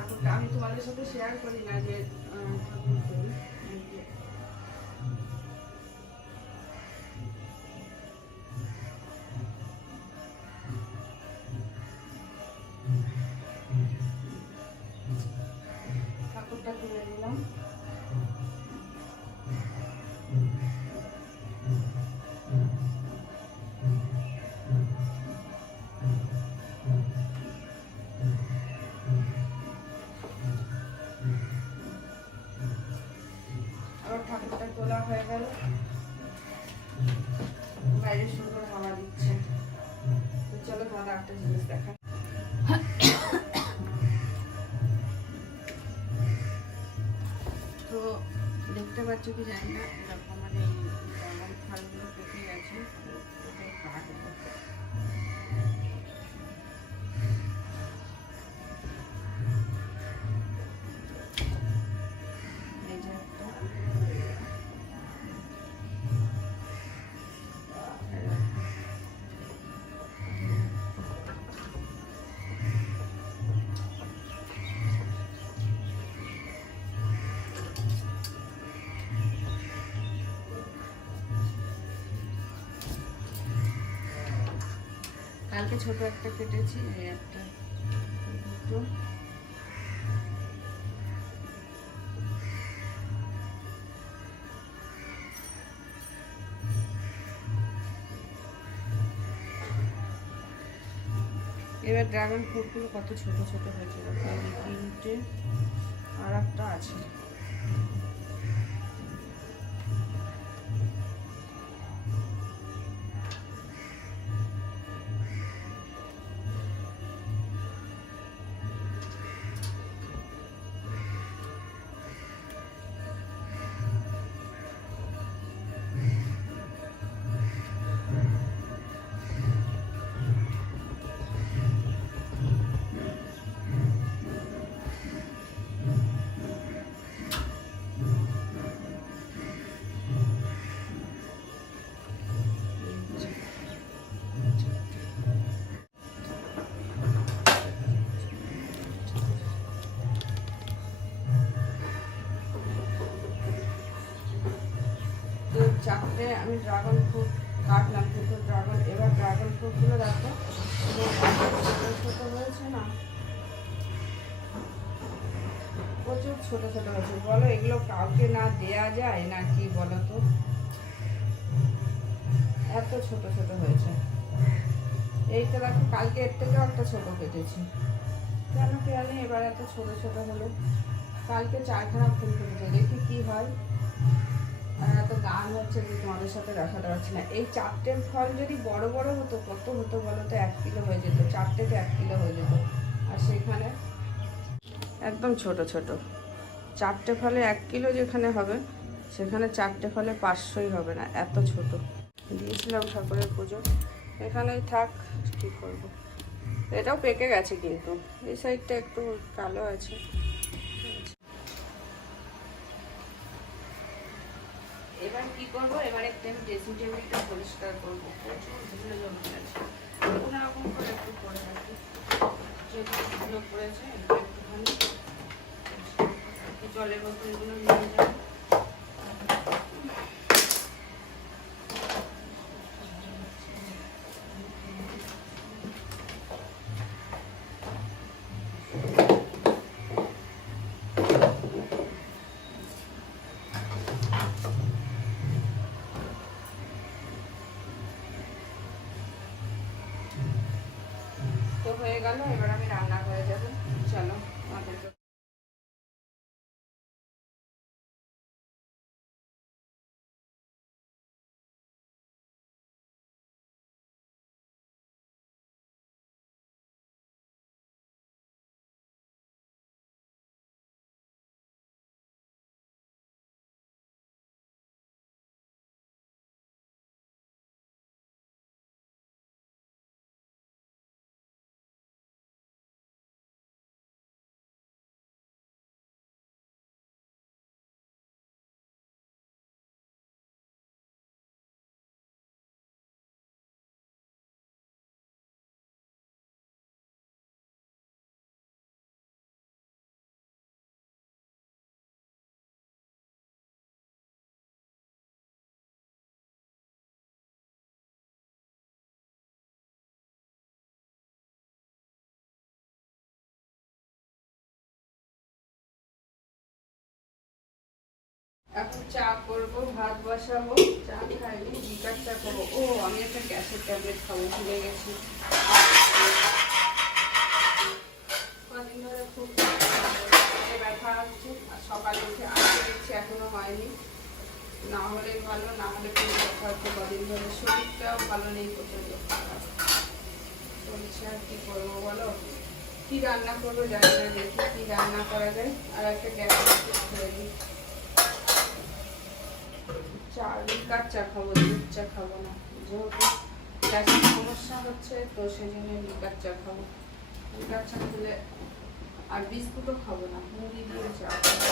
ঠাকুরটা আমি তোমাদের সাথে শেয়ার করি না যে ঠাকুর করি। ঠাকুরটা তুলে দিলাম। আবার ঠাকুরটা তোলা হয়ে গেল, বাইরে সুন্দর হাওয়া দিচ্ছে। তো চলো তোমাদের একটা জিনিস দেখা। তো দেখতে পাচ্ছ কি জানি না, এরকম মানে এই ড্রাগন ফলগুলো পেকে গেছে, ওটাই কাটবো। এই যে একটা, কালকে ছোট একটা কেটেছি, এই একটা, দুটো। এবার ড্রাগন ফ্রুটগুলো কত ছোট ছোট হয়েছে, এই তিনটে, আর একটা আছে। তো চারটে আমি ড্রাগন ফ্রুট কাটলাম, দুটো ড্রাগন। এবার ড্রাগন ফ্রুটগুলো দেখো ছোটো ছোটো হয়েছে না, প্রচুর ছোট ছোট হয়েছে। বলো এগুলো কাউকে না দেয়া যায় না কি বলো তো, এত ছোট ছোট হয়েছে। এইটা দেখো, কালকে এর থেকেও একটা ছোট কেটেছি, কেন কে জানি এবার এত ছোট ছোট হলো। কালকে চারখানা ফুল ফুটেছে, দেখি কি হয়। আর এত গান হচ্ছে যে তোমাদের সাথে দেখাতে পারছি না। এই চারটে ফল যদি বড় বড় হতো, কত হতো বলো তো, 1 কিলো হয়ে যেত, চারটেতে 1 কিলো হয়ে যেত। আর সেখানে একদম ছোট ছোট, চারটে ফলে 1 কিলো যেখানে হবে, সেখানে চারটে ফলে 500ই হবে না, এত ছোট। দিয়েছিলাম ঠাকুরের পুজো, এখানেই থাক, কী করবো। এটাও পেকে গেছে, কিন্তু এই সাইডটা একটু কালো আছে। এবার কি করবো, এবার একটু আমি ড্রেসিং টেবিলটা পরিষ্কার করবো, প্রচুর ধুলো জমে গেছে। কোনো রকম করে একটু করে রাখি, যেগুলো ধুলো পড়েছে একটুখানি জলের বোতলগুলো নিয়ে যাবো। তো হয়ে গেল, এবার আমি রান্না করে যাবো। চলো আমাদের এখন চা করবো, ভাত বসাবো, চা খাইনি, বিকার চা করবো। ও আমি একটা গ্যাসের ট্যাবলেট খাবো, ভুলে গেছি। কদিন ধরে খুব ব্যথা হচ্ছে, আর সকালে উঠে আসতে দেখছি এখনো হয়নি। না হলে ভালো, না হলে খুব ব্যথা হচ্ছে কদিন ধরে। শরীরটাও ভালো নেই, প্রচন্ড খারাপ চলছে। আর কি করবো বলো? কি রান্না করবো জানি না, দেখি কি রান্না করা যায়। আর একটা গ্যাসের খেয়ে নিই। চা, লিকার চা খাবো, দুধ চা খাবো না, যেহেতু গ্যাসের সমস্যা হচ্ছে, তো সেই জন্য লিকার চা খাবো। লিকার চা খেলে আর বিস্কুটও খাবো না, মুড়ি দিয়ে চা খাবো।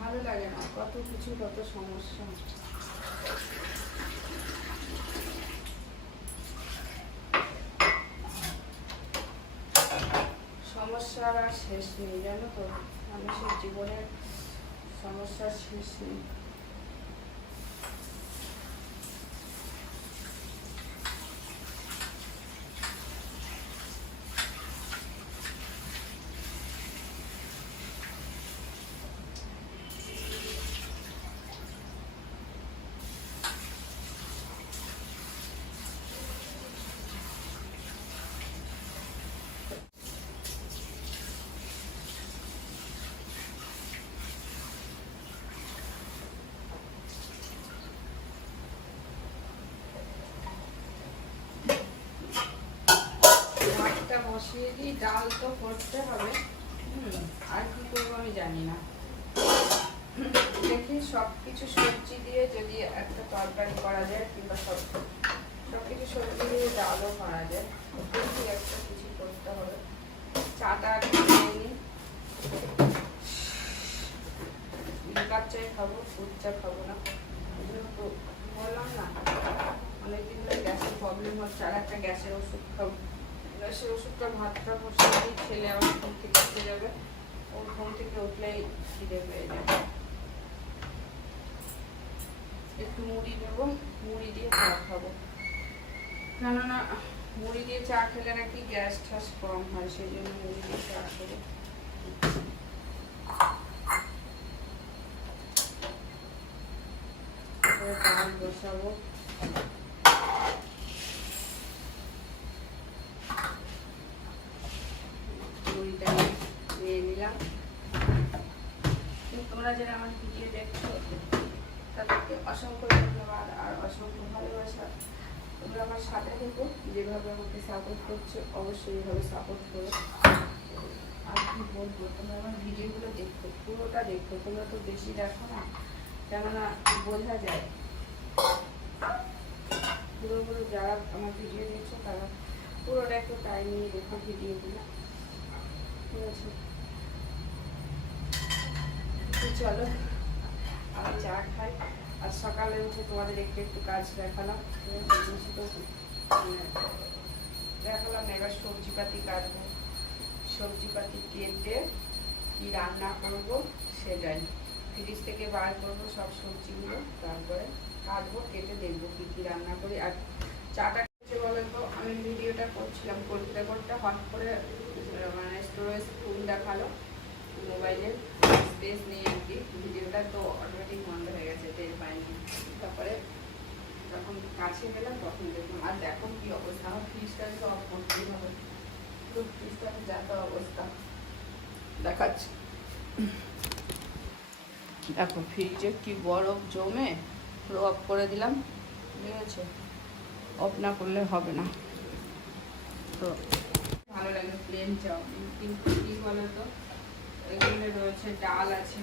ভালো লাগে না, কত কিছু কত সমস্যা। সমস্যার আর শেষ নেই, জানো তো, মানুষের জীবনের সমস্যার শেষ নেই। বসিয়ে দিই, ডাল তো করতে হবে। আর কি করবো আমি জানি না। দেখি সব কিছু সবজি দিয়ে যদি একটা তরকারি করা যায়, কিংবা সব কিছু সবজি দিয়ে ডালও করা যায়। দেখি একটা কিছু করতে হবে। চাটা খেয়ে নিই, লিকার চাই খাবো, দুধ চা খাবো না। বললাম না অনেকদিন ধরে গ্যাসের প্রবলেম হচ্ছে, আর একটা গ্যাসের ওষুধ খাবো। গ্যাসের ওষুধটা ভাতটা বসে দিই, ছেলে আমার ঘুম থেকে উঠে যাবে। ওর ঘুম থেকে উঠলেই খিদে পেয়ে যাবে। একটু মুড়ি দেবো, মুড়ি দিয়ে চা খাবো। কেননা মুড়ি দিয়ে চা খেলে নাকি গ্যাস ঠাস কম হয়, সেই জন্য মুড়ি দিয়ে চা খাবো। ডাল বসাবো। মুড়িটা নিয়ে নিলাম। তোমরা যারা আমার ভিডিও দেখছো তাদেরকে অসংখ্য ধন্যবাদ আর অসংখ্য ভালোবাসা। তোমরা আমার সাথে থেকো, যেভাবে আমাকে সাপোর্ট করছো অবশ্যই এইভাবে সাপোর্ট করো। আর কি বলবো, তোমরা আমার ভিডিওগুলো দেখো, পুরোটা দেখো। তোমরা তো বেশি দেখো না, কেননা বোঝা যায়। পুরোপুরো যারা আমার ভিডিও দেখছো তারা পুরোটা একটু টাইম নিয়ে দেখো ভিডিওগুলো, ঠিক আছে? চলো আমি চা খাই। আর সকালে উঠে তোমাদের একটু কাজ দেখালাম, দেখালাম। এবার সবজিপাতি কাটবো, সবজিপাতি কেটে কি রান্না করবো সেটাই ফ্রিজ থেকে বার করবো সব সবজিগুলো, তারপরে কাটবো, কেটে দেখবো কি কি রান্না করি। আর চাটা খেতে বলেন তো, আমি ভিডিওটা করছিলাম, করতে করতে হট করে মানে স্টোরেজ ফুল দেখালো মোবাইলের, স্পেস নেই আর কি। ভিডিওটা তো অটোমেটিক বন্ধ হয়ে গেছে, টের পাইনি। তারপরে যখন কাছে গেলাম তখন দেখলাম, আর দেখো কি অবস্থা। আমার ফ্রিজটা তো অফ করতেই হবে, পুরো ফ্রিজটা যা তো অবস্থা দেখাচ্ছি। দেখো ফ্রিজে কি বরফ জমে, পুরো অফ করে দিলাম, ঠিক আছে? অফ না করলে হবে না। তো ভালো লাগে প্লেন চাউমিন, কিন্তু কী বলো তো, এখানে রয়েছে ডাল আছে,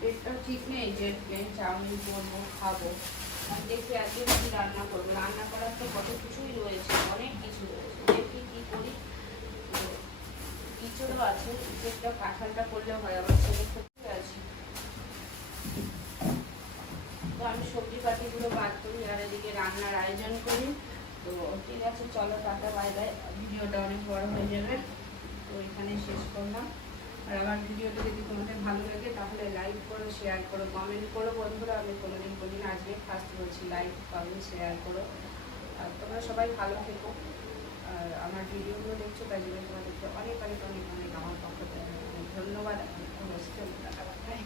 পেটটা ঠিক নেই যে প্লেন চাউমিন করবো খাবো। আর দেখি আজকে কি রান্না করবো। রান্না করার তো কত কিছুই রয়েছে, অনেক কিছু রয়েছে। দেখি কি করি। ইঁচড়ও আছে, ইঁচড়টা কাঁঠালটা করলেও হয়, আমার ছেলে খুবই আছে। তো আমি সবজি পাতিগুলো বাদ করি আর এদিকে রান্নার আয়োজন করি। তো ঠিক আছে, চলো টাটা, বাই বাই। ভিডিওটা অনেক বড় হয়ে যাবে, তো এখানে শেষ করলাম। আর আমার ভিডিওটা যদি তোমাদের ভালো লাগে তাহলে লাইক করো, শেয়ার করো, কমেন্ট করো। বন্ধুরা আমি কোনোদিন বলি না, আজকে ফার্স্ট বলছি, লাইক কমেন্ট শেয়ার করো। আর তোমরা সবাই ভালো থেকো। আর আমার ভিডিওগুলো দেখছো করছো তাই জন্য তোমাদেরকে অনেক অনেক অনেক অনেক আমার পক্ষ থেকে অনেক ধন্যবাদ। এখন বসে চলতে টাটা বাই।